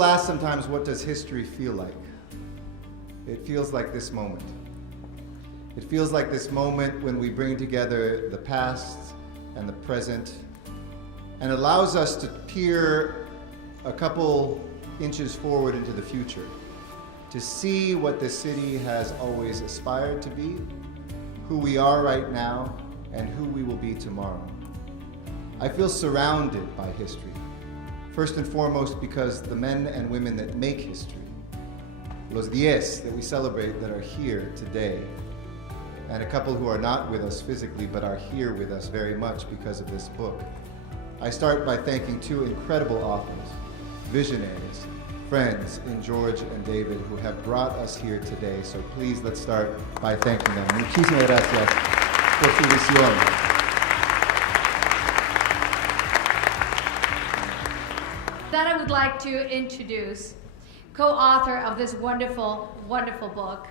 People ask sometimes, what does history feel like? It feels like this moment. It feels like this moment when we bring together the past and the present and allows us to peer a couple inches forward into the future, to see what the city has always aspired to be, who we are right now, and who we will be tomorrow. I feel surrounded by history, first and foremost because the men and women that make history, Los 10 that we celebrate that are here today, and a couple who are not with us physically but are here with us very much because of this book. I start by thanking two incredible authors, visionaries, friends in George and David who have brought us here today. So please let's start by thanking them. Muchísimas gracias por su visión. That I would like to introduce co-author of this wonderful, wonderful book.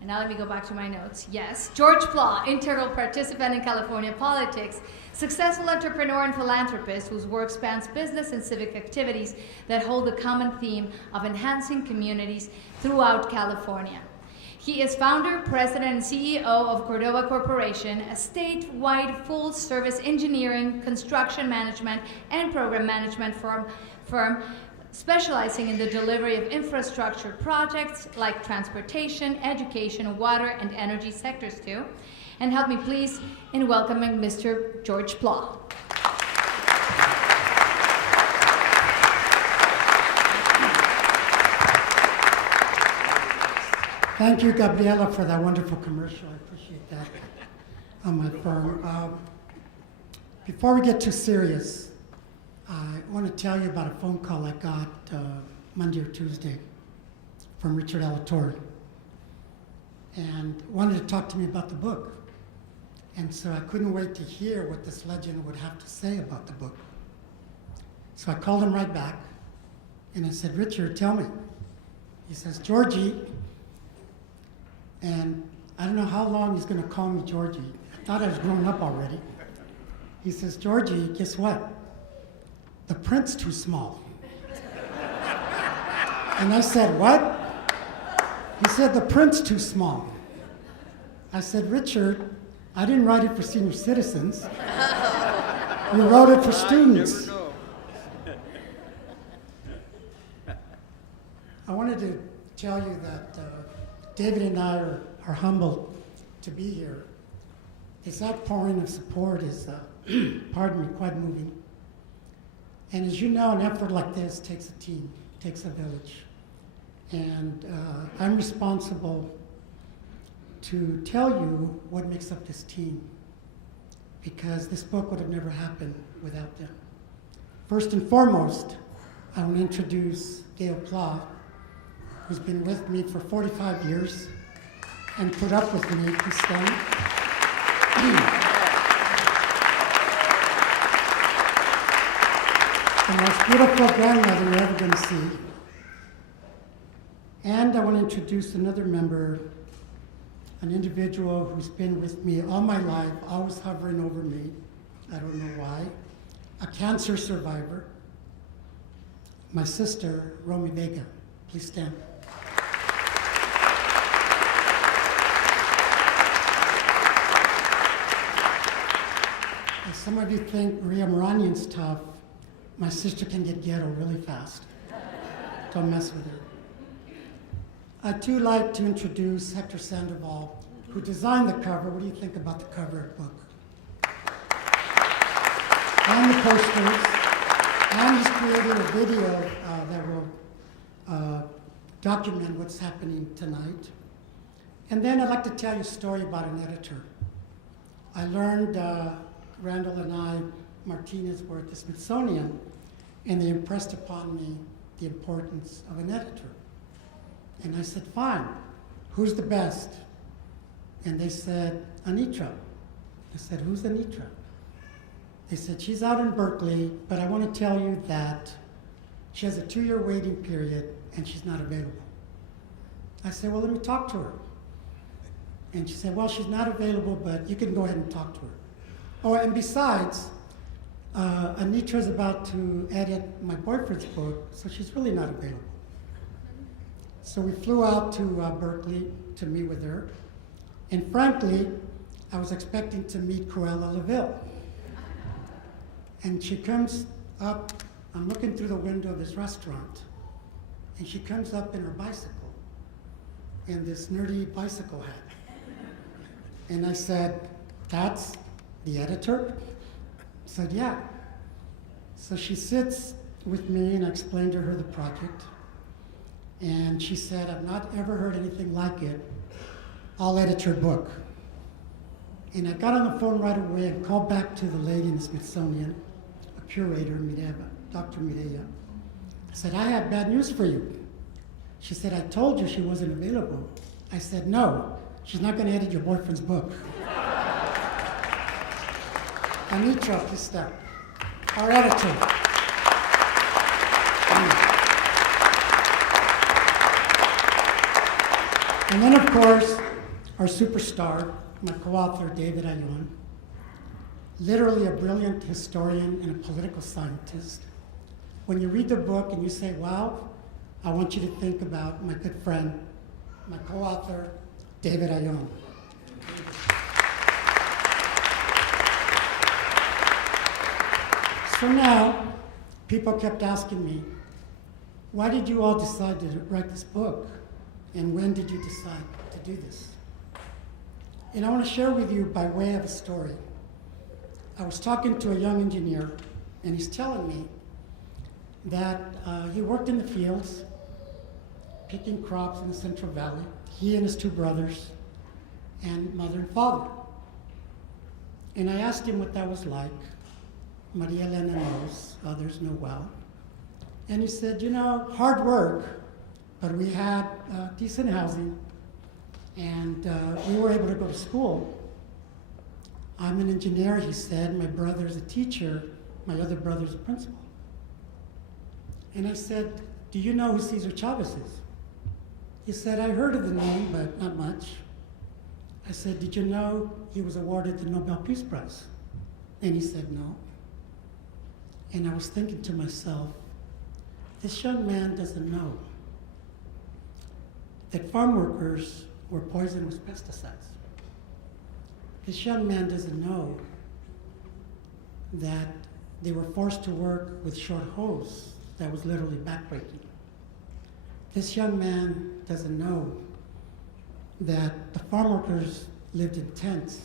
And now let me go back to my notes. Yes, George Pla, integral participant in California politics, successful entrepreneur and philanthropist whose work spans business and civic activities that hold the common theme of enhancing communities throughout California. He is founder, president, and CEO of Cordova Corporation, a statewide full-service engineering, construction management, and program management firm specializing in the delivery of infrastructure projects like transportation, education, water, and energy sectors too. And help me please in welcoming Mr. George Pla. Thank you, Gabriela, for that wonderful commercial. I appreciate that on my firm. Before we get too serious, I want to tell you about a phone call I got Monday or Tuesday from Richard Alatorre, and wanted to talk to me about the book. And so I couldn't wait to hear what this legend would have to say about the book. So I called him right back, and I said, Richard, tell me. He says, Georgie, and I don't know how long he's going to call me Georgie. I thought I was grown up already. He says, Georgie, guess what? The print's too small. And I said, what? He said, the print's too small. I said, Richard, I didn't write it for senior citizens. We wrote it for students. I wanted to tell you that David and I are humbled to be here. This outpouring of support is, pardon me, quite moving. And as you know, an effort like this takes a team, takes a village. And I'm responsible to tell you what makes up this team, because this book would have never happened without them. First and foremost, I want to introduce Gail Pla, who's been with me for 45 years and put up with me. Please stand. The most beautiful grandmother you're ever going to see. And I want to introduce another member, an individual who's been with me all my life, always hovering over me. I don't know why. A cancer survivor, my sister, Romy Vega. Please stand. As some of you think Maria Moranian's tough, my sister can get ghetto really fast. Don't mess with her. I'd too like to introduce Hector Sandoval, who designed the cover. What do you think about the cover of the book? And the posters. And he's created a video that will document what's happening tonight. And then I'd like to tell you a story about an editor. I learned, Randall and I, Martinez, were at the Smithsonian, and they impressed upon me the importance of an editor. And I said, fine, who's the best? And they said, Anitra. I said, who's Anitra? They said, she's out in Berkeley, but I want to tell you that she has a 2-year waiting period and she's not available. I said, well, let me talk to her. And she said, well, she's not available, but you can go ahead and talk to her. Oh, and besides, Anitra's about to edit my boyfriend's book, so she's really not available. So we flew out to Berkeley to meet with her. And frankly, I was expecting to meet Cruella LaVille. And she comes up, I'm looking through the window of this restaurant, and she comes up in her bicycle, in this nerdy bicycle hat. And I said, "That's the editor?" Said, "Yeah." So she sits with me and I explained to her the project. And she said, "I've not ever heard anything like it. I'll edit your book." And I got on the phone right away and called back to the lady in the Smithsonian, a curator, Dr. Mireya. I said, "I have bad news for you." She said, "I told you she wasn't available." I said, "No, she's not going to edit your boyfriend's book." Anitra, please step. Our editor. And then, of course, our superstar, my co-author, David Ayon, literally a brilliant historian and a political scientist. When you read the book and you say, "Wow," I want you to think about my good friend, my co-author, David Ayon. So now, people kept asking me, "Why did you all decide to write this book? And when did you decide to do this?" And I want to share with you by way of a story. I was talking to a young engineer, and he's telling me that he worked in the fields, picking crops in the Central Valley, he and his two brothers, and mother and father. And I asked him what that was like. Maria Elena knows, others know well. And he said, "Hard work, but we had decent housing, and we were able to go to school. I'm an engineer," he said. "My brother's a teacher. My other brother's a principal." And I said, "Do you know who Cesar Chavez is?" He said, "I heard of the name, but not much." I said, "Did you know he was awarded the Nobel Peace Prize?" And he said, "No." And I was thinking to myself, this young man doesn't know that farm workers were poisoned with pesticides. This young man doesn't know that they were forced to work with short hose that was literally backbreaking. This young man doesn't know that the farm workers lived in tents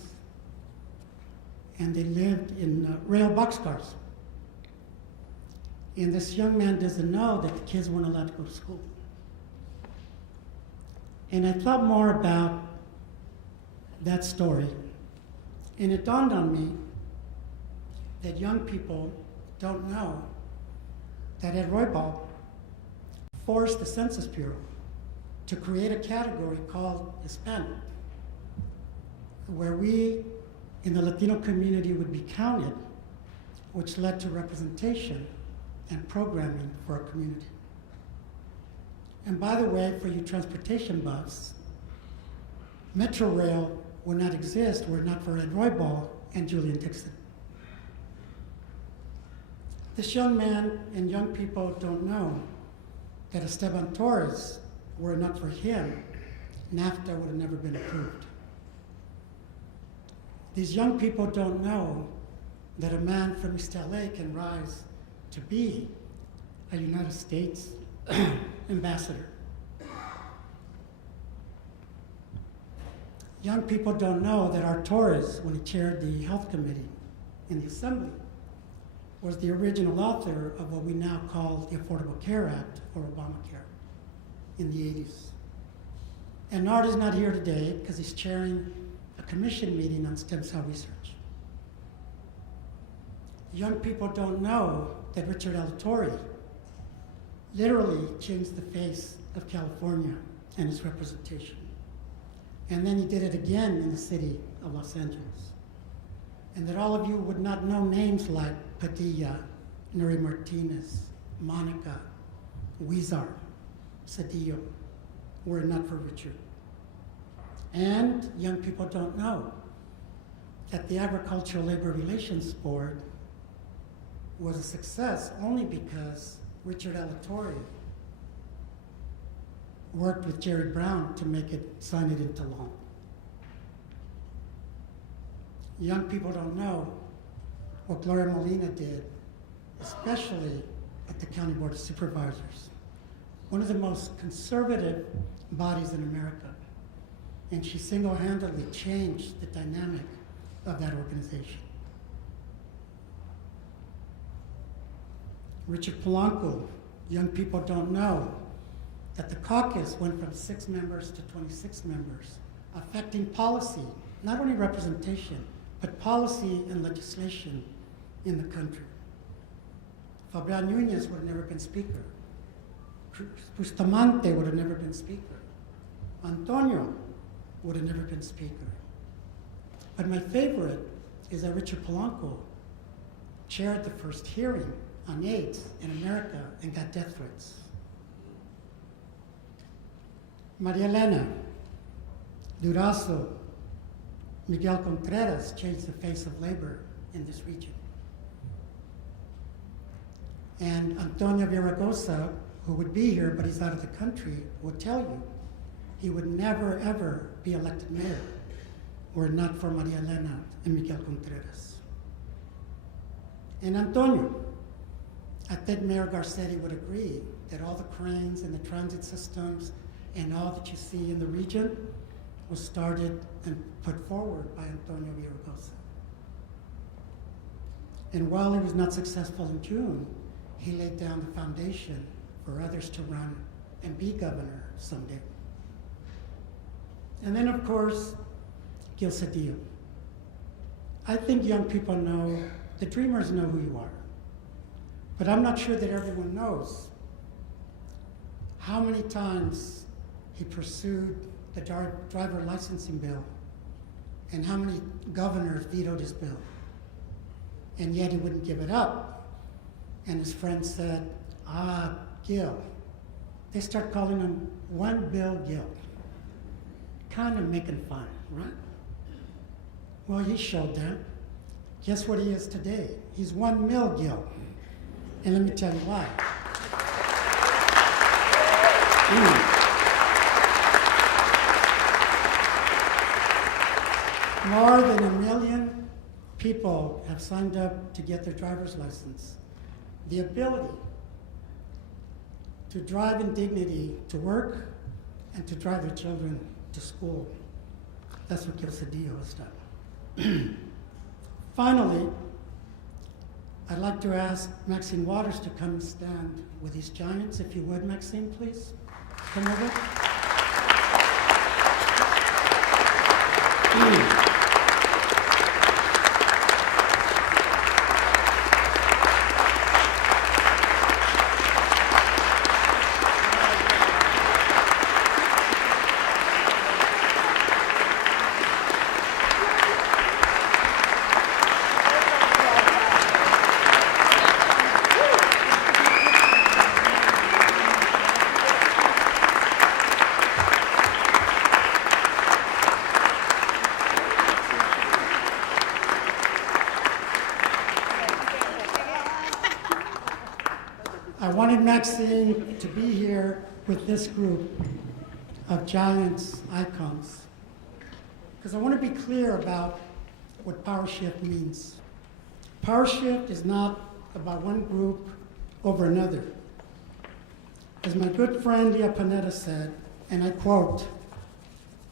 and they lived in rail boxcars. And this young man doesn't know that the kids weren't allowed to go to school. And I thought more about that story, and it dawned on me that young people don't know that Ed Roybal forced the Census Bureau to create a category called Hispanic, where we in the Latino community would be counted, which led to representation and programming for our community. And by the way, for you transportation buffs, Metro Rail would not exist were it not for Ed Roybal and Julian Dixon. This young man and young people don't know that Esteban Torres, were it not for him, NAFTA would have never been approved. These young people don't know that a man from East LA can rise to be a United States ambassador. Young people don't know that Art Torres, when he chaired the health committee in the Assembly, was the original author of what we now call the Affordable Care Act, or Obamacare, in the 80s. And Art is not here today because he's chairing a commission meeting on stem cell research. Young people don't know that Richard Alatorre literally changed the face of California and its representation. And then he did it again in the city of Los Angeles. And that all of you would not know names like Padilla, Nuri Martinez, Monica, Huizar, Cedillo, were it not for Richard. And young people don't know that the Agricultural Labor Relations Board was a success only because Richard Alatorre worked with Jerry Brown to sign it into law. Young people don't know what Gloria Molina did, especially at the County Board of Supervisors, one of the most conservative bodies in America. And she single-handedly changed the dynamic of that organization. Richard Polanco, young people don't know that the caucus went from 6 members to 26 members, affecting policy, not only representation, but policy and legislation in the country. Fabian Nunez would have never been speaker. Bustamante would have never been speaker. Antonio would have never been speaker. But my favorite is that Richard Polanco chaired the first hearing on AIDS in America and got death threats. Maria Elena, Durazo, Miguel Contreras changed the face of labor in this region. And Antonio Villaraigosa, who would be here, but he's out of the country, would tell you he would never, ever be elected mayor were it not for Maria Elena and Miguel Contreras. And Antonio, I think Mayor Garcetti would agree that all the cranes and the transit systems and all that you see in the region was started and put forward by Antonio Villaraigosa. And while he was not successful in June, he laid down the foundation for others to run and be governor someday. And then, of course, Gil Cedillo. I think young people know, the dreamers know who you are. But I'm not sure that everyone knows how many times he pursued the driver licensing bill and how many governors vetoed his bill. And yet he wouldn't give it up. And his friends said, Gil. They start calling him One Bill Gil. Kind of making fun, right? Well, he showed them. Guess what he is today? He's 1 Mil Gil. And let me tell you why. More than 1 million people have signed up to get their driver's license. The ability to drive in dignity to work and to drive their children to school. That's what Gil Cedillo has done. Finally, I'd like to ask Maxine Waters to come and stand with these giants. If you would, Maxine, please. Come over. I wanted Maxine to be here with this group of giants, icons, because I want to be clear about what power shift means. Power shift is not about one group over another. As my good friend Leah Panetta said, and I quote,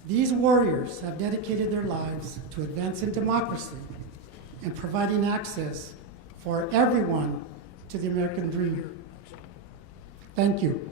"These warriors have dedicated their lives to advancing democracy and providing access for everyone to the American dream." Thank you.